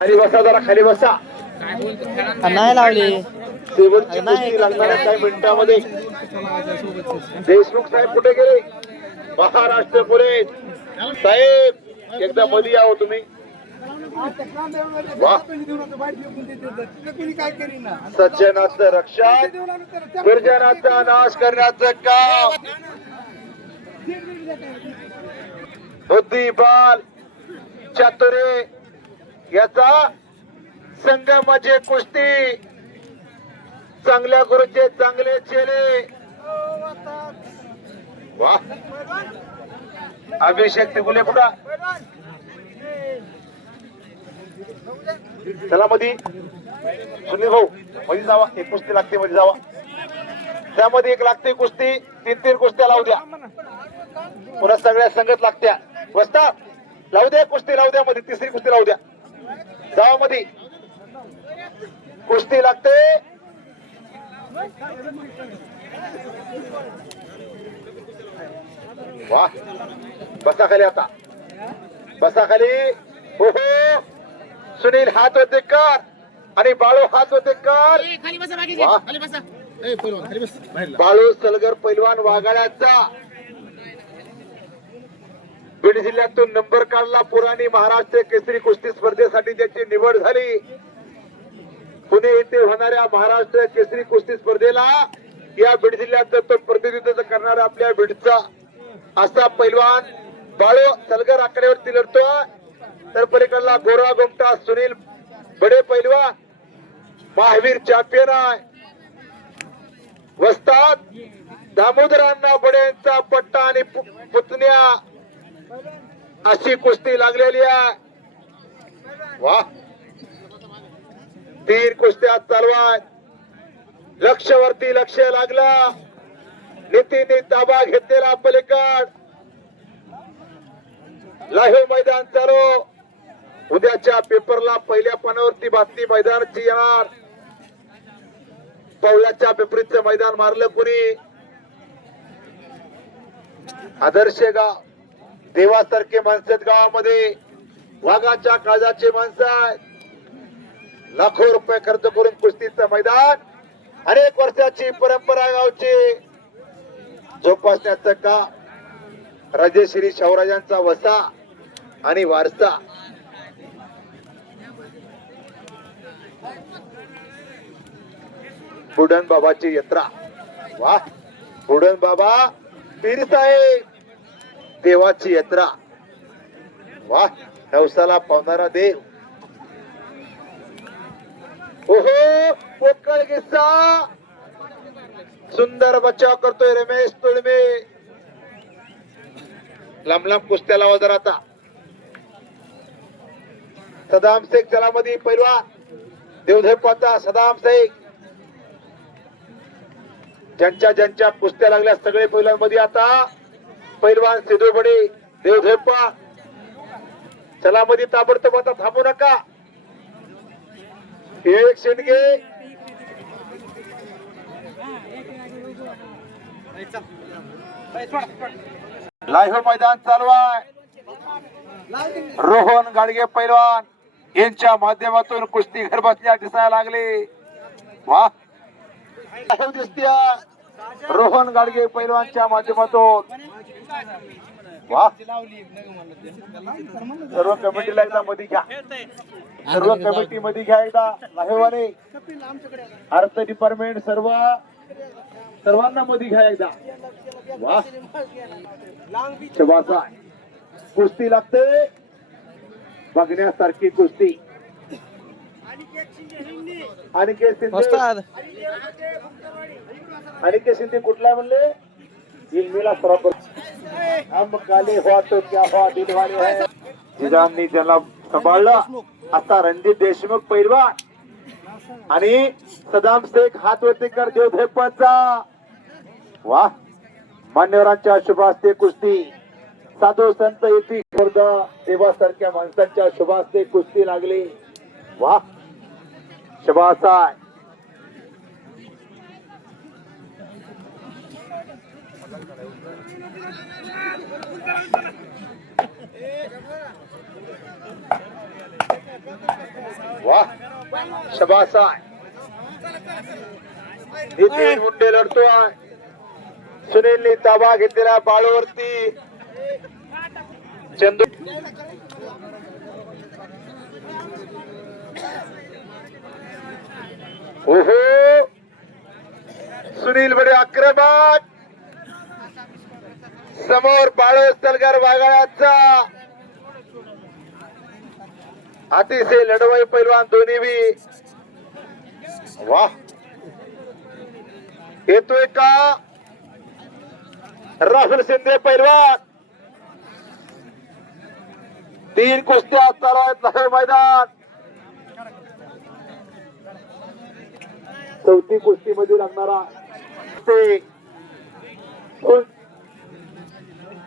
खाली बसा, जरा खाली बसा. नाही लावली. शेवटची कुस्ती लागणाऱ्या काही मिनिटांमध्ये. देशमुख साहेब कुठे गेले? महाराष्ट्र पुढे साहेब एकदा मध्ये यावं तुम्ही. सज्जनाचं रक्षण, दुर्जनाचा नाश करण्याचं काम. बुद्धिबळ चातुर्य याचा संगमाचे कुस्ती. चांगल्या गुरुचे चांगले चेले. वा अभिषेक तिगुले कुठं? चला मध्ये सुनील भाऊ मध्ये जावा. एक कुस्ती लागते, मध्ये जावा. त्यामध्ये एक लागते कुस्ती. 3-3 कुस्त्या लावू द्या. पुन्हा सगळ्या संगत लागत्या. वस्ता लावू द्या कुस्ती, लावू द्या मध्ये. तिसरी कुस्ती लावू द्या. जावा मध्ये कुस्ती लागते. वा बसा खाली, आता बसा खाली. हो हो सुनील हात होते कर आणि बाळू हात होते कर. बाळू सलगर पैलवान वाघाळ्याचा बीड जिल्ह्यातून नंबर काढला. पुराणी महाराष्ट्र केसरी कुस्ती स्पर्धेसाठी त्याची निवड झाली. पुणे येथे होणाऱ्या महाराष्ट्र केसरी कुस्ती स्पर्धेला या बीड जिल्ह्यात तो प्रतिनिधित्व करणारा आपल्या बीडचा असा पैलवान बाळू सलगर आकड्यावरती लढतो. तर पलीकडला गोरा गोमटा सुनील बडे पैलवान महावीर चॅम्पियन आहे. वस्ताद दामोदरांना बडे यांचा पट्टा आणि पुतण्या अशी कुस्ती लागलेली आहे. वा 3 कुस्त्या चालवाय. लक्षवरती लक्ष लागला. नीतीने ताबा घेतलेला पलीकड. लाईव्ह मैदान चालू. उद्याच्या पेपरला पहिल्या पानावरती बातमी मैदानाची येणार. पवल्याच्या पेपरीचं मैदान मारलं कुणी? आदर्श गाव देवासारखे माणसं गावामध्ये. वाघाच्या काळजाचे माणसं आहेत. लाखो रुपये खर्च करून कुस्तीचं मैदान, अनेक वर्षाची परंपरा गावची जोपासण्याचं का राजेश्री शाहूराजांचा वसा आणि वारसा. बुडन बाबाची यात्रा. वा बुडन बाबा पीर साहेब देवाची यात्रा. वा नवसाला पावणारा देव. ओहो पोकळ किस्सा. सुंदर बचाव करतोय रमेश तुळमे. लांब लांब कुस्त्या लावा जरा. आता सदाम शेख जलामध्ये पैलवान देवधरपाचा सदाम शेख. ज्यांच्या कुस्त्या लागल्या सगळे पैलवानमध्ये आता पैलवान सिद्धू बडे देवधरपा. चला मध्ये ताबडतोब आता थांबू नका. एक शेंडगे लाईव्ह मैदान चालू आहे. रोहन गाडगे पैलवान यांच्या माध्यमातून कुस्ती घर बसल्या दिसायला लागले. वा दिसत्या रोहन गाडगे पैलवानच्या माध्यमातून. वा सर्व कमिटीला एकदा मध्ये घ्या. सर्व कमिटी मध्ये घ्या एकदा. लाहेवाले अर्थ डिपार्टमेंट सर्वांना मध्ये घ्या एकदा. वा शबासा कुस्ती लागते. बघण्यासारखी कुस्ती. अनिकेत शिंदे कुठला म्हणले? इल्मीला सराव. हम काले हुआ तो क्या हुआ दिलवाले है. जिजांनी त्याला सांभाळलं. आता रणजित देशमुख पैलवान आणि सदाम शेख हातवरतीकर देवधेपाचा. वा मान्यवरांच्या शुभास्ते कुस्ती. साधू संत येथी खुर्द देवासारख्या माणसांच्या शुभास्ते कुस्ती लागली. वा शबासाय. वा शबास आहे. नितीन मुंडे लढतोय. सुनीलनी ताबा घेतलेला बाळूवरती. चंदू ओहो सुनील बडे आक्रमक. समोर बाळू सलगर वाघाळ्याचा अतिशय लढवई पैलवान दोन्ही बी. वाह येतोय का राहुल शिंदे पैलवान. 3 कुस्त्या चालू आहेत हे मैदान. चौथी कुस्ती मध्ये लागणारा ते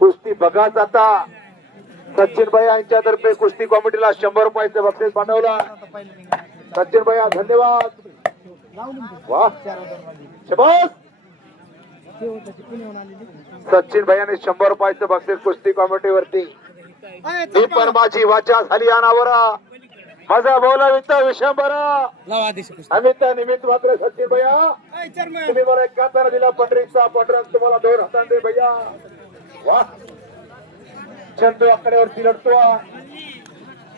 कुस्ती बघा जाता. सचिन भाई यांच्यातर्फे कुस्ती कमिटीला 100 रुपयाचं बक्षीस पाठवलं. सचिन भाई धन्यवाद. वाह शबास. सचिन भाईने 100 रुपयाचं बक्षीस कुस्ती कमिटीवरती. ही पण माझी वाचा झाली अनावर. माझा बोला वित्त विशंभर आम्ही त्या निमित्त मात्र सचिन भैया तुम्ही मला एक कातारा दिला पंढरीचा. पंढरक तुम्हाला 2 हातांनी भैया. वाह चंदू आकड्यावरती लढतो.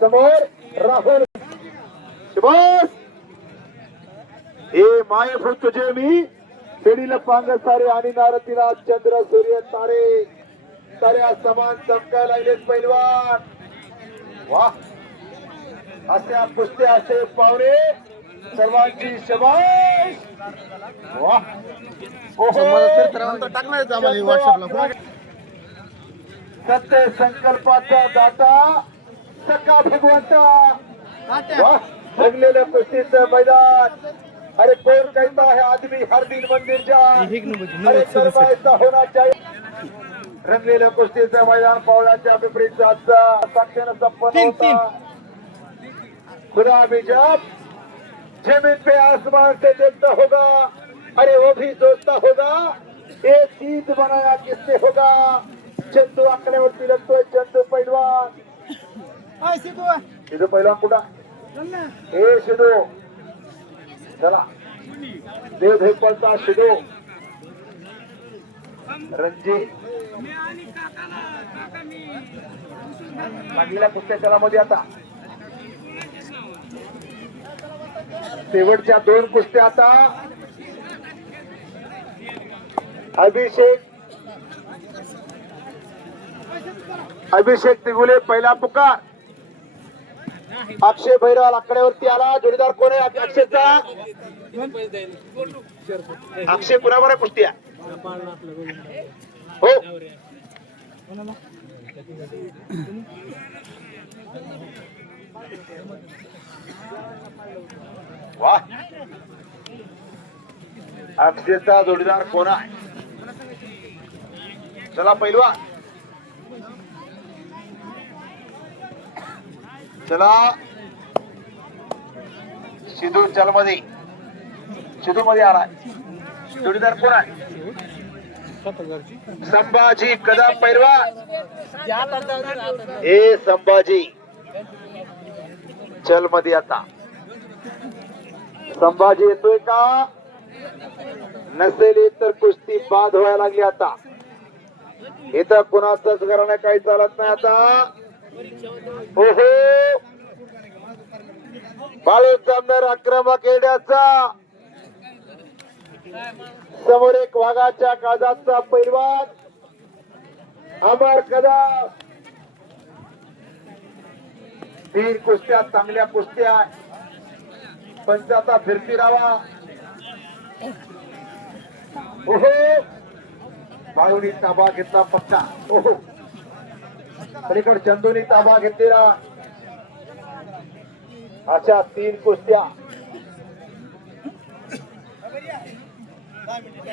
समोर राहुल शबास. हे माये फुट तुझे मी पिढीला पांग सारे आणि नारतीला चंद्र सूर्य तारे ताऱ्या समान चमकायला लागलेत पैलवान. वाह अशा कुस्त्या असे पावरे सर्वांची शबास. वाह सत्य संकल्पाचा दाता सका भगवंता. वाह रंगलेल्या कुस्तीचं मैदान. अरे कोण कहता है आदमी हर दिन मंदिर जा. अरे कर्माचा होना चाहिए. रंगलेल्या कुस्तीचं मैदान पावलाच्या विपरीत साक्षाने संपन्न होता. खुदा भी जब जमीन पे आसमान से देखता होगा अरे वो भी सोचता होगा ये चीज बनाया किससे होगा. चंदू आकड्यावरती लगतोय. चंदू पैलवान. सिद्धू पैलवान कुठं हे सिद्धू चला देव पळता सिद्धू. रणजित लागलेल्या कुस्त्या मध्ये आता शेवटच्या 2 कुस्त्या आता. अभिषेक तिगुले पहिला पुकार. अक्षय भैरवाल आकड्यावरती आला. जोडीदार कोण आहे अक्षयचा. अक्षय कुणावर आहे कुस्त्या हो. वाह अक्षयचा जोडीदार कोण आहे. चला पैलवान चला. सिद्धू चलमध्ये सिद्धू मध्ये आलाय. जोडीदार कोण आहे संभाजी कदम पैलवान. हे संभाजी चल मध्ये आता. संभाजी येतोय का नसेल तर कुस्ती बाद व्हायला लागली. आता इथं कुणाचंच घराने काही चालत नाही आता. ओहो बाळू जामदार आक्रमक येण्याचा. समोर एक वाघाच्या काळजाचा पैलवान अमर कदम. 3 कुस्त्या चांगल्या कुस्त्या. पंचाचा फिरती रावा. ओहो बाळूनी ताबा घेतला पक्का. ओहो पलीकडे चंदूनी ताबा घेतलेला. अशा 3 कुस्त्या.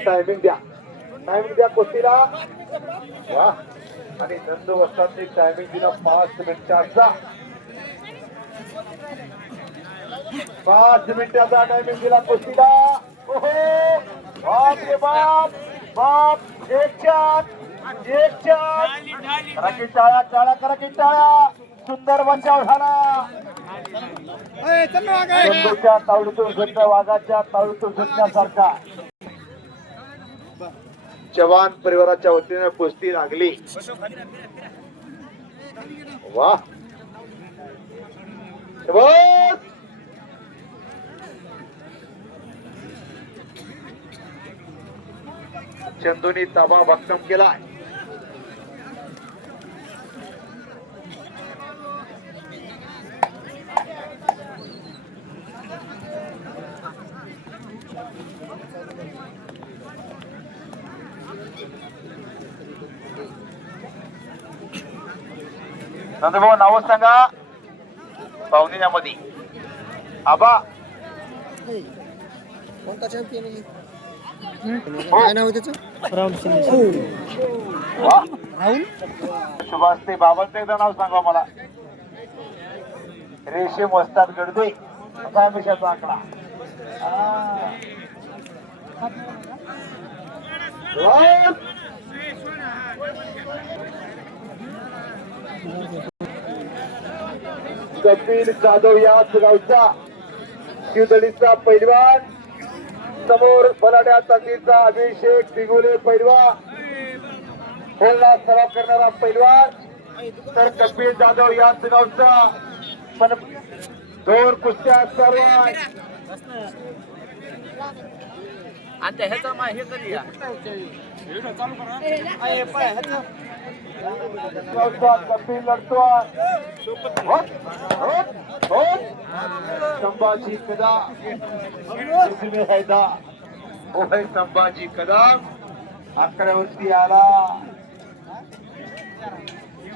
टायमिंग द्या कुस्तीला. वाह आणि चंदू वस्तांनी टायमिंग दिला 5 मिनिटाचा. 5 मिनिटाचा टायमिंग दिला कुस्तीला. ओहो बाप रे बाप बाप. एक चार करा की टाळ्या. सुंदर बचाव झाला. चंदूच्या तावडीतून सुटण्या वाघाच्या तावडीतून सुटण्यासारखा जवान परिवाराच्या वतीने कुस्ती लागली. वा शाबास. चंदूनी ताबा भक्कम केलाय. नंदभाऊ नाव सांगा पाहुण्यामध्ये. आबा कोणता चॅम्पियन आहे? हो. काय नाव आहे त्याचं? राहुल शिंदे. वा राहुल सुभाष ते बाबांचं एकदा नाव सांगा मला. रेशीम वस्तात गडदे असा हमेशाचा आकडा. वा. कपिल जाधव याच गावचा शिवदडीचा पैलवान समोर बलाढ्या तांडीचा अभिषेक दिगोले पैलवान खेळला सराव करणारा पैलवान. तर कपिल जाधव याच गावचा पण दोन कुस्त्या सर्व आता ह्याचा हे कधी या कपिल लढतो. संभाजी कदम इसमें हैदा वो है संभाजी कदम. आकड्यावरती आला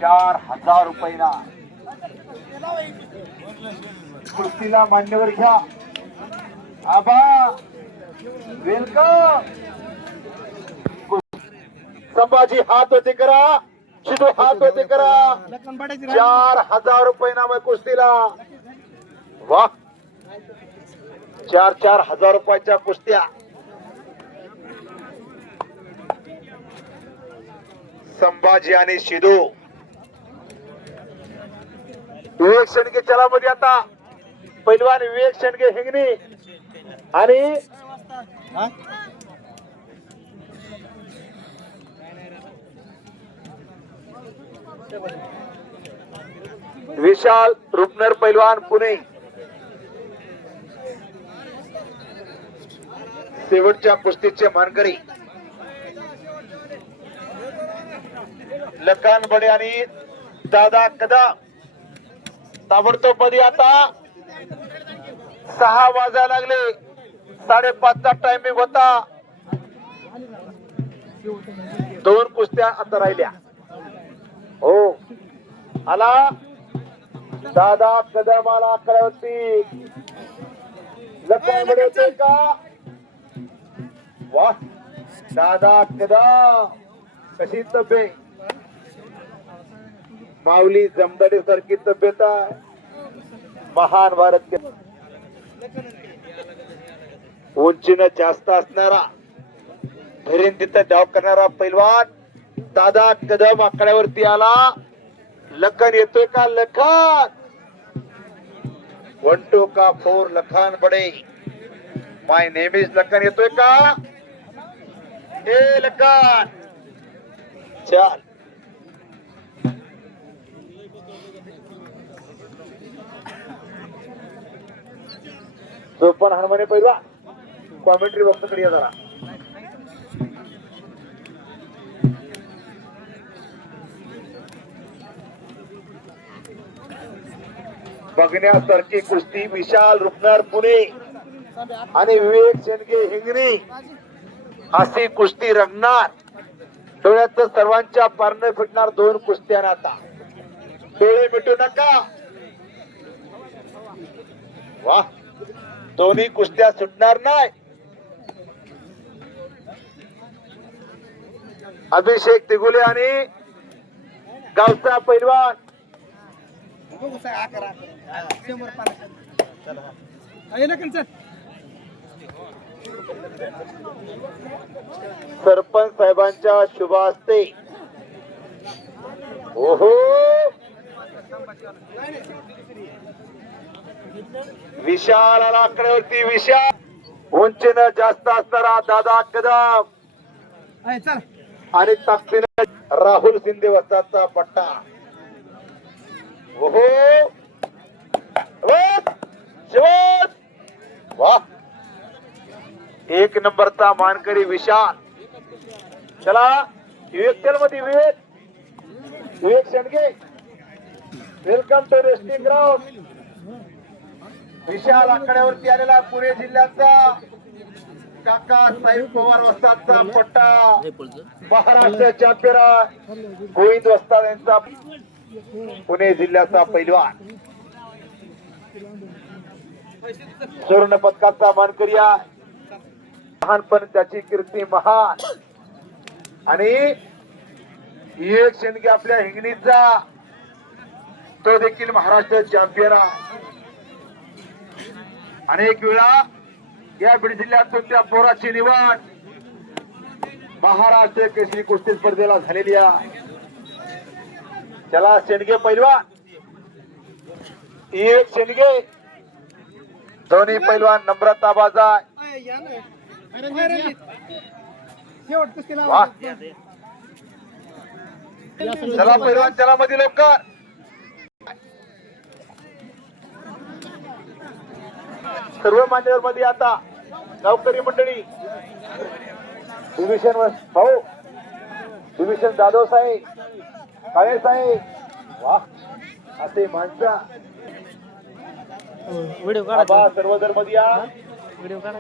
4,000 रुपयाला. कुस्तीला मान्यवर घ्या. आबा वेलकम. संभाजी हात होते करा. शिदू हात होते करा. 4,000 रुपये नाम आहे कुस्तीला. वा 4,000 रुपयाच्या कुस्त्या. संभाजी आणि शिदू विवेक शेंडगे चलामध्ये आता पैलवान विवेक शेंडगे हिंगणी आणि विशाल रुपनर पैलवान पुणे. शेवटच्या कुस्तीचे मानकरी लखान बडे आणि दादा कदम. ताबडतोब मध्ये आता 6 वाजायला लागले. 5:30चा टायमिंग होता. 2 कुस्त्या आता राहिल्या. हो आला दादा कदम आला आकड्यावरती. लखान बडे होते का. वा दादा कदम कशी तब्येत. माऊली जमदाडे सारखी तब्येत आहे. महान भारत उंचीनं जास्त असणारा धरीन तिथं डाव करणारा पैलवान दादा कदम आकड्यावरती आला. लखन येतोय का. लखन 1 2 का 4 लखान बडे. माय नेम इज लखन येतोय का. ए लखन चल. तो पण हनुमाने पहिला कॉमेंट्री बॉक्स कडे या जरा. बघण्यासारखी कुस्ती विशाल रुपनर पुणे आणि विवेक शेंडगे हिंगणी अशी कुस्ती रंगणार. डोळ्यात सर्वांच्या पारणे फिटणार 2 कुस्त्या. आता डोळे मिटू नका. वा दोन्ही कुस्त्या सुटणार नाही. अभिषेक दिगुले आणि गावचा पैलवान सरपंच साहेबांच्या शुभ हस्ते. ओहो विशाल आला आकड्यावरती. विशाल उंचीनं जास्त असणारा दादा कदम आणि ताकदीनं राहुल शिंदे वस्तादचा पट्टा. ओहो शेवट. वा, एक नंबरचा मानकरी विशाल. चला विवेक मध्ये Vivek Shendge, welcome to wrestling ground. Vishal आकड्यावरती आलेला पुणे जिल्ह्याचा काका साहेब पवार वस्तादचा पट्टा. महाराष्ट्र चॅम्पियन गोविंद वस्ताद यांचा पुणे जिल्ह्याचा पैलवान. सुवर्ण पदकाचा मानकरी आहे. लहानपण त्याची कीर्ती महान. आणि एक शेंडगे आपल्या हिंगणीचा तो देखील महाराष्ट्र चॅम्पियन आहे. अनेक वेळा या बीड जिल्ह्यातून त्या पोराची निवड महाराष्ट्र केसरी कुस्ती स्पर्धेला झालेली आहे. चला शेंडगे पैलवान, एक शेंडगे, दोन्ही पैलवान नम्रता बाजाय. चला पैलवान, चला मध्ये लवकर. सर्व मान्यवर मध्ये आता गावकरी मंडळी, विभीषण भाऊ, विभीषण जाधव साहेब, काळे साहेब, वा असे माणसा व्हिडिओ काढा. सर्वजण मध्ये या. व्हिडिओ काढा.